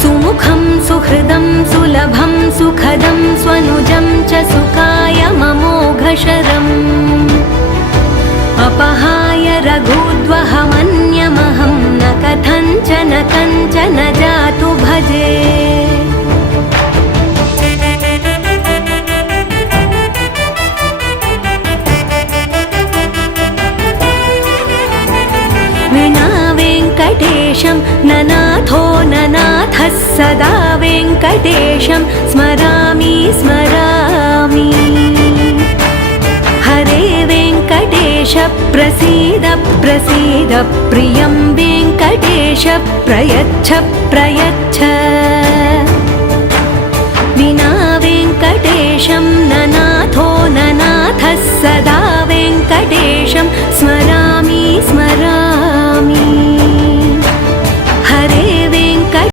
सुमुखं सुहृदं सुलभं सुखदं स्वनुजं च सुखाय ममोघशरम् अपहाय रघुद्वहमन्यमहं न कथञ्चन कञ्चन जातु भजे विना वेङ्कटेशं ननाथो ननाथः सदा वेङ्कटेशं स्मरामि स्मरामि हरे वेङ्कटेश प्रसीद प्रसीद प्रियं वेङ्कटेश प्रयच्छ प्रयच्छ विना वेङ्कटेशं ननाथो ननाथः सदा वेङ्कटेशं स्मरामि